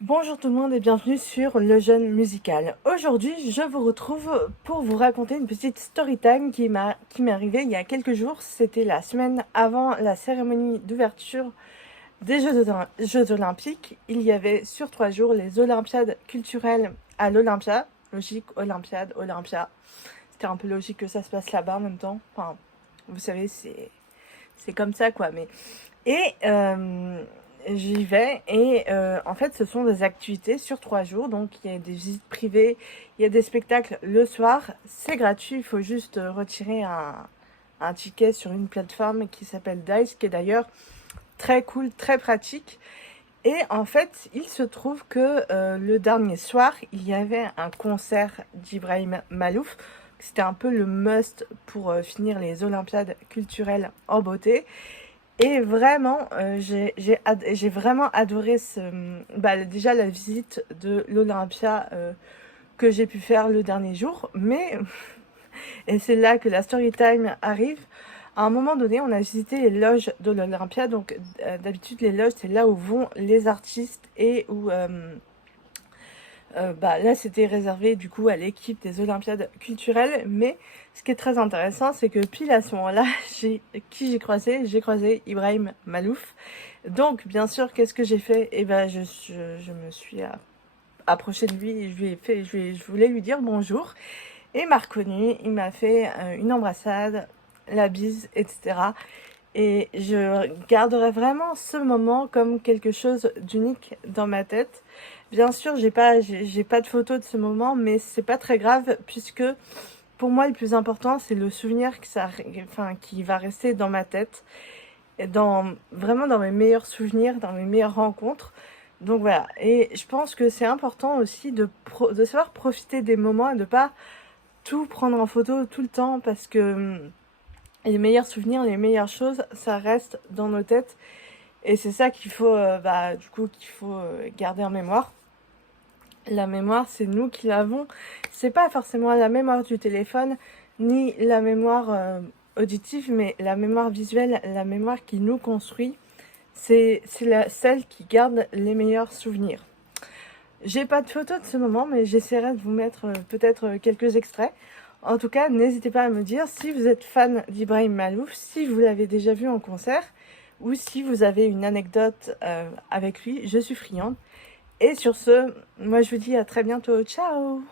Bonjour tout le monde et bienvenue sur Le Jeune Musical. Aujourd'hui, je vous retrouve pour vous raconter une petite story time qui m'est arrivée il y a quelques jours. C'était la semaine avant la cérémonie d'ouverture des Jeux Olympiques. Il y avait sur 3 jours les Olympiades culturelles à l'Olympia. Logique, Olympiade, Olympia. C'était un peu logique que ça se passe là-bas en même temps. Enfin, vous savez, c'est comme ça quoi. Et j'y vais et en fait ce sont des activités sur 3 jours, donc il y a des visites privées, il y a des spectacles le soir, c'est gratuit, il faut juste retirer un ticket sur une plateforme qui s'appelle Dice, qui est d'ailleurs très cool, très pratique. Et en fait il se trouve que le dernier soir il y avait un concert d'Ibrahim Malouf. C'était un peu le must pour finir les Olympiades culturelles en beauté. Et vraiment, j'ai vraiment adoré déjà la visite de l'Olympia que j'ai pu faire le dernier jour. Mais, et c'est là que la story time arrive, à un moment donné, on a visité les loges de l'Olympia. Donc d'habitude, les loges, c'est là où vont les artistes et où... là, c'était réservé du coup à l'équipe des Olympiades culturelles. Mais ce qui est très intéressant, c'est que pile à ce moment-là, j'ai croisé? J'ai croisé Ibrahim Malouf. Donc, bien sûr, qu'est-ce que j'ai fait? Et je me suis approchée de lui et je voulais lui dire bonjour. Et il m'a reconnu, il m'a fait une embrassade, la bise, etc. Et je garderai vraiment ce moment comme quelque chose d'unique dans ma tête. Bien sûr, j'ai pas de photo de ce moment, mais c'est pas très grave puisque pour moi le plus important c'est le souvenir qui va rester dans ma tête et vraiment dans mes meilleurs souvenirs, dans mes meilleures rencontres. Donc voilà. Et je pense que c'est important aussi de savoir profiter des moments et de pas tout prendre en photo tout le temps parce que les meilleurs souvenirs, les meilleures choses, ça reste dans nos têtes. Et c'est ça qu'il faut, qu'il faut garder en mémoire. La mémoire, c'est nous qui l'avons. C'est pas forcément la mémoire du téléphone, ni la mémoire auditive, mais la mémoire visuelle, la mémoire qui nous construit. C'est celle qui garde les meilleurs souvenirs. J'ai pas de photo de ce moment, mais j'essaierai de vous mettre peut-être quelques extraits. En tout cas, n'hésitez pas à me dire si vous êtes fan d'Ibrahim Malouf, si vous l'avez déjà vu en concert, ou si vous avez une anecdote avec lui. Je suis friande. Et sur ce, moi je vous dis à très bientôt. Ciao!